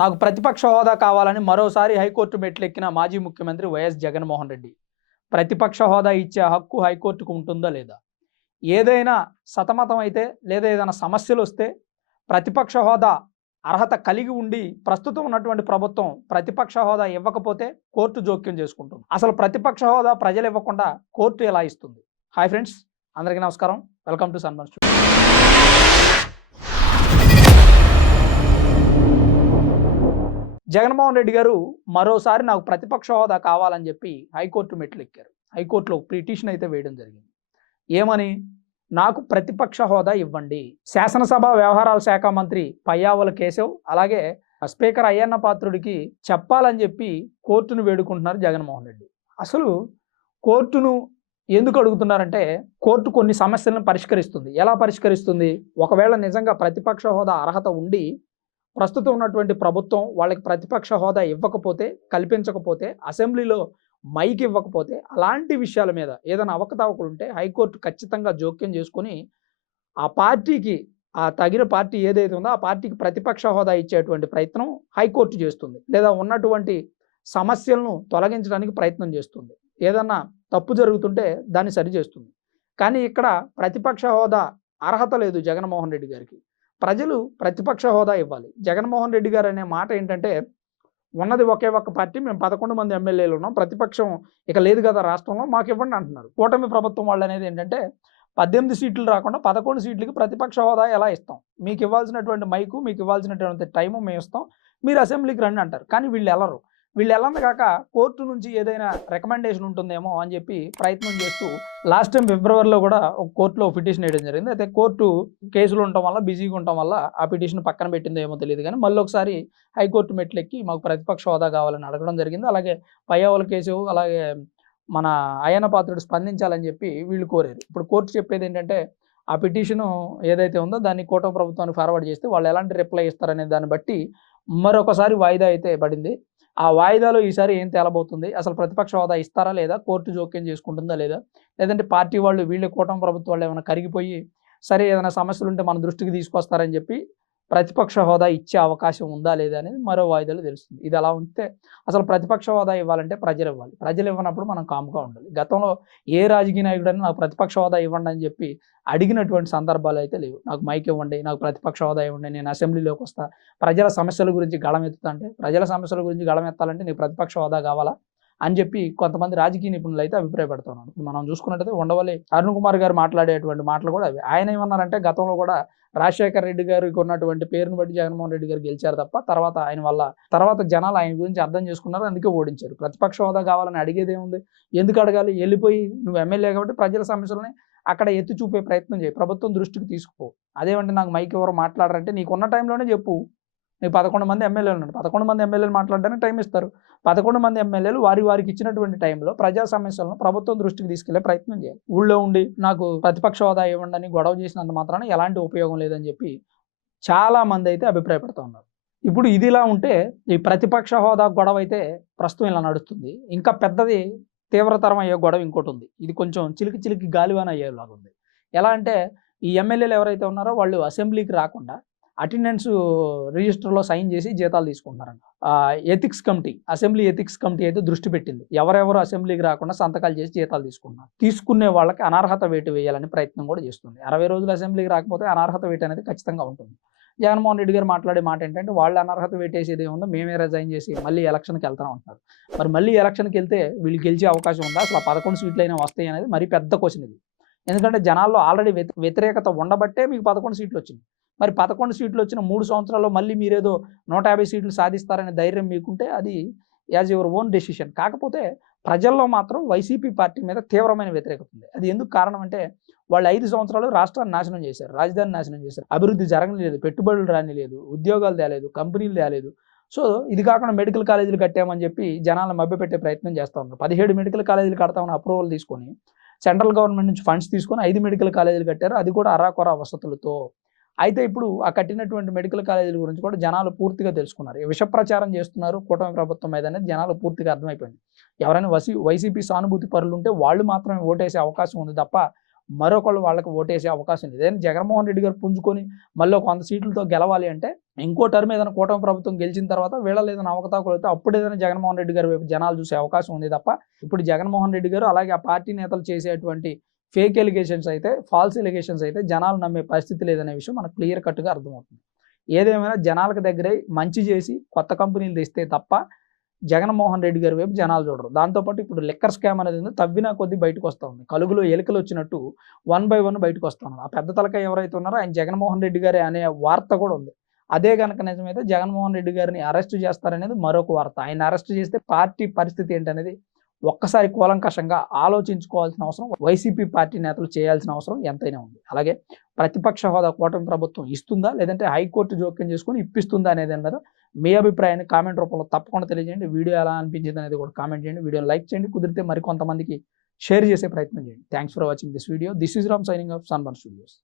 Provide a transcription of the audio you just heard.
నాకు ప్రతిపక్ష హోదా కావాలని మరోసారి హైకోర్టు మెట్లెక్కిన మాజీ ముఖ్యమంత్రి వైఎస్ జగన్మోహన్ రెడ్డి. ప్రతిపక్ష హోదా ఇచ్చే హక్కు హైకోర్టుకు ఉంటుందా లేదా? ఏదైనా సతమతం అయితే లేదా ఏదైనా సమస్యలు వస్తే ప్రతిపక్ష హోదా అర్హత కలిగి ఉండి ప్రస్తుతం ఉన్నటువంటి ప్రభుత్వం ప్రతిపక్ష హోదా ఇవ్వకపోతే కోర్టు జోక్యం చేసుకుంటుంది. అసలు ప్రతిపక్ష హోదా ప్రజలు ఇవ్వకుండా కోర్టు ఎలా ఇస్తుంది? హాయ్ ఫ్రెండ్స్ అందరికీ నమస్కారం. వెల్కమ్ టు సన్మన్ జగన్మోహన్ రెడ్డి గారు మరోసారి నాకు ప్రతిపక్ష హోదా కావాలని చెప్పి హైకోర్టు మెట్లు ఎక్కారు హైకోర్టులో పిటిషన్ అయితే వేయడం జరిగింది. ఏమని? నాకు ప్రతిపక్ష హోదా ఇవ్వండి. శాసనసభ వ్యవహారాల శాఖ మంత్రి పయ్యావుల కేశవ్ అలాగే స్పీకర్ అయ్యన్న పాత్రుడికి చెప్పాలని చెప్పి కోర్టును వేడుకుంటున్నారు జగన్మోహన్ రెడ్డి. అసలు కోర్టును ఎందుకు అడుగుతున్నారంటే కోర్టు కొన్ని సమస్యలను పరిష్కరిస్తుంది. ఎలా పరిష్కరిస్తుంది? ఒకవేళ నిజంగా ప్రతిపక్ష హోదా అర్హత ఉండి ప్రస్తుతం ఉన్నటువంటి ప్రభుత్వం వాళ్ళకి ప్రతిపక్ష హోదా ఇవ్వకపోతే కల్పించకపోతే అసెంబ్లీలో మైక్ ఇవ్వకపోతే అలాంటి విషయాల మీద ఏదైనా అవకతవకలు ఉంటే హైకోర్టు ఖచ్చితంగా జోక్యం చేసుకొని ఆ పార్టీకి ఆ తగిన పార్టీ ఏదైతే ఉందో ఆ పార్టీకి ప్రతిపక్ష హోదా ఇచ్చేటువంటి ప్రయత్నం హైకోర్టు చేస్తుంది. లేదా ఉన్నటువంటి సమస్యలను తొలగించడానికి ప్రయత్నం చేస్తుంది. ఏదన్నా తప్పు జరుగుతుంటే దాన్ని సరిచేస్తుంది. కానీ ఇక్కడ ప్రతిపక్ష హోదా అర్హత లేదు జగన్మోహన్ రెడ్డి గారికి. ప్రజలు ప్రతిపక్ష హోదా ఇవ్వాలి. జగన్మోహన్ రెడ్డి గారు అనే మాట ఏంటంటే ఉన్నది ఒకే ఒక్క పార్టీ మేము పదకొండు మంది ఎమ్మెల్యేలు ఉన్నాం ప్రతిపక్షం ఇక లేదు కదా రాష్ట్రంలో మాకు ఇవ్వండి అంటున్నారు. కూటమి ప్రభుత్వం వాళ్ళు అనేది ఏంటంటే పద్దెనిమిది సీట్లు రాకుండా పదకొండు సీట్లకి ప్రతిపక్ష హోదా ఎలా ఇస్తాం? మీకు ఇవ్వాల్సినటువంటి మైకు మీకు ఇవ్వాల్సినటువంటి టైము మేము ఇస్తాం మీరు అసెంబ్లీకి రండి అంటారు. కానీ వీళ్ళు వెళ్ళరు వీళ్ళు వెళ్ళంది కాక కోర్టు నుంచి ఏదైనా రికమెండేషన్ ఉంటుందేమో అని చెప్పి ప్రయత్నం చేస్తూ లాస్ట్ టైం ఫిబ్రవరిలో కూడా ఒక కోర్టులో పిటిషన్ వేయడం జరిగింది. అయితే కోర్టు కేసులు ఉండటం వల్ల బిజీగా ఉండటం వల్ల ఆ పిటిషన్ పక్కన పెట్టిందో ఏమో తెలియదు కానీ మళ్ళీ ఒకసారి హైకోర్టు మెట్లెక్కి మాకు ప్రతిపక్ష హోదా కావాలని అడగడం జరిగింది. అలాగే పయ్యావల కేసు అలాగే మన అయన పాత్రుడు స్పందించాలని చెప్పి వీళ్ళు కోరారు. ఇప్పుడు కోర్టు చెప్పేది ఏంటంటే ఆ పిటిషన్ ఏదైతే ఉందో దాన్ని కూటమి ప్రభుత్వానికి ఫార్వర్డ్ చేస్తే వాళ్ళు ఎలాంటి రిప్లై ఇస్తారనే దాన్ని బట్టి మరొకసారి వాయిదా అయితే పడింది. ఆ వాయిదాలో ఈసారి ఏం తేలబోతుంది? అసలు ప్రతిపక్ష హోదా ఇస్తారా లేదా? కోర్టు జోక్యం చేసుకుంటుందా లేదా? లేదంటే పార్టీ వాళ్ళు వీళ్ళు కూటమి ప్రభుత్వాలు ఏమైనా కరిగిపోయి సరే ఏదైనా సమస్యలు ఉంటే మన దృష్టికి తీసుకొస్తారని చెప్పి ప్రతిపక్ష హోదా ఇచ్చే అవకాశం ఉందా లేదా అనేది మరో వాయిదాలో తెలుస్తుంది. ఇది అలా ఉంటే అసలు ప్రతిపక్ష హోదా ఇవ్వాలంటే ప్రజలు ఇవ్వాలి. ప్రజలు ఇవ్వనప్పుడు మనం కామ్గా ఉండాలి. గతంలో ఏ రాజకీయ నాయకుడైనా నాకు ప్రతిపక్ష హోదా ఇవ్వండి అని చెప్పి అడిగినటువంటి సందర్భాలు అయితే లేవు. నాకు మైక్ ఇవ్వండి నాకు ప్రతిపక్ష హోదా ఇవ్వండి నేను అసెంబ్లీలోకి వస్తా. ప్రజల సమస్యల గురించి గళం ఎత్తుతా అంటే ప్రజల సమస్యల గురించి గళమెత్తాలంటే నీకు ప్రతిపక్ష హోదా కావాలా? అని చెప్పి కొంతమంది రాజకీయ నిపుణులు అయితే అభిప్రాయపడుతున్నారు. మనం చూసుకున్నట్టయితే ఉండవల్లి అరుణ్ కుమార్ గారు మాట్లాడేటువంటి మాటలు కూడా అవి. ఆయన ఏమన్నారంటే గతంలో కూడా రాజశేఖర్ రెడ్డి గారికి ఉన్నటువంటి పేరును బట్టి జగన్మోహన్ రెడ్డి గారు గెలిచారు తప్ప తర్వాత ఆయన వల్ల తర్వాత జనాలు ఆయన గురించి అర్థం చేసుకున్నారు అందుకే ఓడించారు. ప్రతిపక్ష హోదా కావాలని అడిగేది ఏముంది? ఎందుకు అడగాలి? వెళ్ళిపోయి నువ్వు ఎమ్మెల్యే కాబట్టి ప్రజల సమస్యలని అక్కడ ఎత్తి చూపే ప్రయత్నం చేయి. ప్రభుత్వం దృష్టికి తీసుకుపో అదేమంటే నాకు మైక్ ఎవరు మాట్లాడారంటే నీకున్న టైంలోనే చెప్పు. మీకు పదకొండు మంది ఎమ్మెల్యేలు ఉన్నారు. పదకొండు మంది ఎమ్మెల్యేలు మాట్లాడడానికి టైం ఇస్తారు. పదకొండు మంది ఎమ్మెల్యేలు వారి వారికి ఇచ్చినటువంటి టైంలో ప్రజా సమస్యలను ప్రభుత్వం దృష్టికి తీసుకెళ్ళే ప్రయత్నం చేయాలి. ఊళ్ళో ఉండి నాకు ప్రతిపక్ష హోదా ఇవ్వండి అని గొడవ చేసినంత మాత్రాన ఎలాంటి ఉపయోగం లేదని చెప్పి చాలా మంది అయితే అభిప్రాయపడుతూ ఉన్నారు. ఇప్పుడు ఇదిలా ఉంటే ఈ ప్రతిపక్ష హోదా గొడవ అయితే ప్రస్తుతం ఇలా నడుస్తుంది. ఇంకా పెద్దది తీవ్రతరం అయ్యే గొడవ ఇంకోటి ఉంది. ఇది కొంచెం చిలికి చిలికి గాలివాన అయ్యేలాగా ఉంది ఎలా అంటే ఈ ఎమ్మెల్యేలు ఎవరైతే ఉన్నారో వాళ్ళు అసెంబ్లీకి రాకుండా అటెండెన్స్ రిజిస్టర్లో సైన్ చేసి జీతాలు తీసుకుంటున్నారంట. Ethics committee assembly ethics committee అయితే దృష్టి పెట్టింది. ఎవరెవరు అసెంబ్లీకి రాకుండా సంతకాలు చేసి జీతాలు తీసుకున్నారు తీసుకునే వాళ్ళకి అనర్హత వేటు వేయాలని ప్రయత్నం కూడా చేస్తుంది. అరవై రోజులు అసెంబ్లీకి రాకపోతే అనర్హత వేటు అనేది ఖచ్చితంగా ఉంటుంది. జగన్మోహన్ రెడ్డి గారు మాట్లాడే మాట ఏంటంటే వాళ్ళు అనర్హత వేటేసేది ఏముందో మేమే రిజైన్ చేసి మళ్ళీ ఎలక్షన్కి వెళ్తాం అంటారు. మరి మళ్ళీ ఎలక్షన్కి వెళ్తే వీళ్ళు గెలిచే అవకాశం ఉందా? అసలు ఆ పదకొండు సీట్లు అయినా వస్తాయి అనేది మరీ పెద్ద క్వశ్చన్ ఇది. ఎందుకంటే జనాల్లో ఆల్రెడీ వ్యతిరేకత ఉండబట్టే మీకు పదకొండు సీట్లు వచ్చింది. మరి పదకొండు సీట్లు వచ్చిన మూడు సంవత్సరాల్లో మళ్ళీ మీరేదో నూట యాభై సీట్లు సాధిస్తారనే ధైర్యం మీకుంటే అది యాజ్ యువర్ ఓన్ డెసిషన్. కాకపోతే ప్రజల్లో మాత్రం వైసీపీ పార్టీ మీద తీవ్రమైన వ్యతిరేకత ఉంది. అది ఎందుకు కారణం అంటే వాళ్ళు ఐదు సంవత్సరాలు రాష్ట్రాన్ని నాశనం చేశారు రాజధాని నాశనం చేశారు. అభివృద్ధి జరగలేదు పెట్టుబడులు రాని లేదు ఉద్యోగాలు తేలేదు కంపెనీలు తేలేదు. సో ఇది కాకుండా మెడికల్ కాలేజీలు కట్టామని చెప్పి జనాలను మభ్యపెట్టే ప్రయత్నం చేస్తూ ఉన్నారు. పదిహేడు మెడికల్ కాలేజీలు కడతామని అప్రూవల్ తీసుకొని సెంట్రల్ గవర్నమెంట్ నుంచి ఫండ్స్ తీసుకొని ఐదు మెడికల్ కాలేజీలు కట్టారు. అది కూడా అరాకొర వసతులతో. అయితే ఇప్పుడు ఆ కట్టినటువంటి మెడికల్ కాలేజీల గురించి కూడా జనాలు పూర్తిగా తెలుసుకున్నారు. విష ప్రచారం చేస్తున్నారు కూటమి ప్రభుత్వం మీద అనేది జనాలు పూర్తిగా అర్థమైపోయింది. ఎవరైనా వసి వైసీపీ సానుభూతి పరులు ఉంటే వాళ్ళు మాత్రమే ఓటేసే అవకాశం ఉంది తప్ప మరొకళ్ళు వాళ్ళకి ఓటేసే అవకాశం లేదు ఏదైనా జగన్మోహన్ రెడ్డి గారు పుంజుకొని మళ్ళీ కొంత వంద సీట్లతో గెలవాలి అంటే ఇంకో టర్మ్ ఏదైనా కూటమి ప్రభుత్వం గెలిచిన తర్వాత వీళ్ళలో ఏదైనా అవకతవకలు అయితే అప్పుడు ఏదైనా జగన్మోహన్ రెడ్డి గారు వైపు జనాలు చూసే అవకాశం ఉంది తప్ప ఇప్పుడు జగన్మోహన్ రెడ్డి గారు అలాగే ఆ పార్టీ నేతలు చేసేటువంటి ఫేక్ ఎలిగేషన్స్ అయితే ఫాల్స్ ఎలిగేషన్స్ అయితే జనాలు నమ్మే పరిస్థితి లేదనే విషయం మనకు క్లియర్ కట్గా అర్థమవుతుంది. ఏదేమైనా జనాలకు దగ్గరే మంచి చేసి కొత్త కంపెనీలు తెస్తే తప్ప జగన్మోహన్ రెడ్డి గారి వైపు జనాలు చూడరు. దాంతోపాటు ఇప్పుడు లిక్కర్ స్కామ్ అనేది ఉంది. తవ్వినా కొద్దీ బయటకు వస్తూ ఉంది. కలుగులో ఎలుకలు వచ్చినట్టు వన్ బై వన్ బయటకు వస్తూ ఉన్నారు ఆ పెద్ద తలక ఎవరైతే ఉన్నారో ఆయన జగన్మోహన్ రెడ్డి గారే అనే వార్త కూడా ఉంది. అదే కనుక నిజమైతే జగన్మోహన్ రెడ్డి గారిని అరెస్ట్ చేస్తారనేది మరొక వార్త. ఆయన అరెస్ట్ చేస్తే పార్టీ పరిస్థితి ఏంటనేది ఒక్కసారి కూలంకషంగా ఆలోచించుకోవాల్సిన అవసరం వైసీపీ పార్టీ నేతలు చేయాల్సిన అవసరం ఎంతైనా ఉంది. అలాగే ప్రతిపక్ష హోదా కూటమి ప్రభుత్వం ఇస్తుందా? లేదంటే హైకోర్టు జోక్యం చేసుకుని ఇప్పిస్తుందా అనేది అన్నారు మీ అభిప్రాయాన్ని కామెంట్ రూపంలో తప్పకుండా తెలియజేయండి. వీడియో ఎలా అనిపించింది అనేది కూడా కామెంట్ చేయండి. వీడియోని లైక్ చేయండి. కుదిరితే మరికొంతమందికి షేర్ చేసే ప్రయత్నం చేయండి. Thanks for watching this video. This is Ram signing off Sunburn studios.